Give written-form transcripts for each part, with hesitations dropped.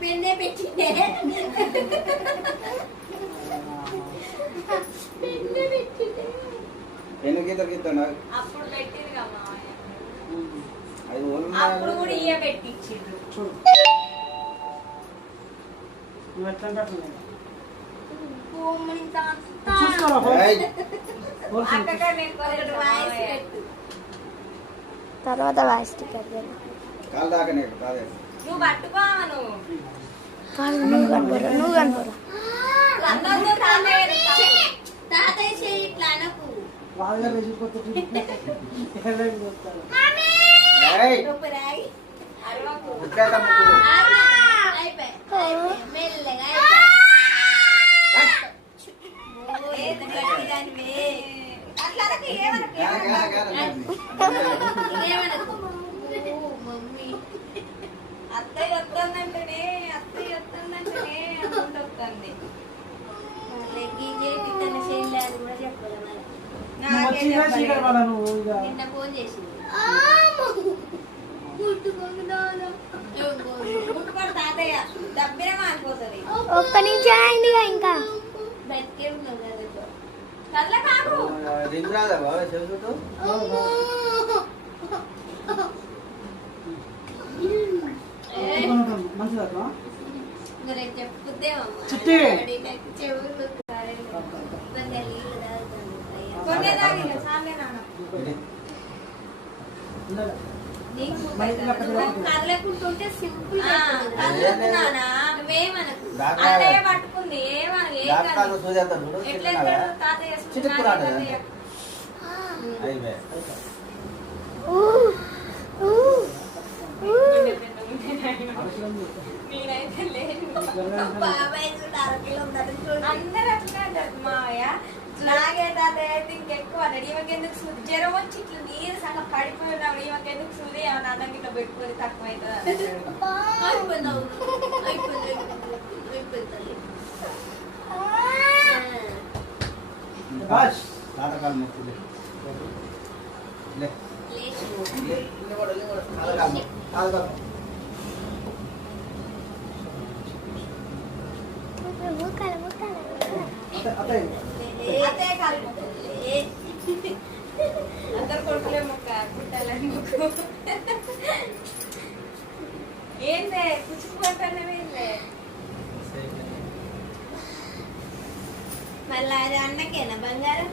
పెన్నే పెట్టిందే ఎన్ని గీతలు గీస్తాడు అప్పుడు పెట్టింది కదా అది అప్పుడు కూడా ఇయ్య పెట్టించిండు తర్వాత వాయిస్ కాలు దాకనే కాదే నువ్వు పట్టుకోను నువ్వు కనపరా తాతయ్య చేయి ఇట్లా అనకు మెల్లగా అత్తయ్య వస్తుందంటేనే అత్తయ్య వస్తుందంటేనే వస్తుంది తన శైలి అది కూడా చెప్పాలి నిన్న ఫోన్ చేసింది ముట్టుకోడు తాతయ్య దబ్బినే మారిపోతుంది ఒక్క నిమిషం అయిందిగా ఇంకా బతికే ఉన్నావు కదా కళ్ళ కాకు రింగు రాదా బాబా చెబుతూ చెప్పుద్దేమో కదలకుంటుంటే సింపుల్ నువ్వేమనకు అదే పట్టుకుంది ఏమనకు ఎట్లా తాతయ్య నేనైతే లేదు బాబాయ్ అందరూ అట్లా మావయ్య లాగే తాతయ్య అయితే ఇంకెక్కువ అన్నాడు ఈమెకెందుకు సూది జ్వరం వచ్చి ఇట్లా నీరు సగం పడిపోయి ఉన్నాడు ఈమెకెందుకు సూది ఏమన్నా అన్నం ఇట్లా పెట్టుకొని తక్కువ అందరు కొడుకులే మొక్క కుట్టాలని మొక్కు ఏందే పుచ్చుకుపోతానేమేందే మళ్ళీ అది అన్నకేనా బంగారం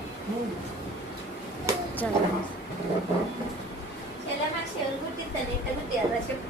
చెల్లమ్మ చెవులు కుట్టిస్తాను ఎట్ట కుట్టారా చెప్పు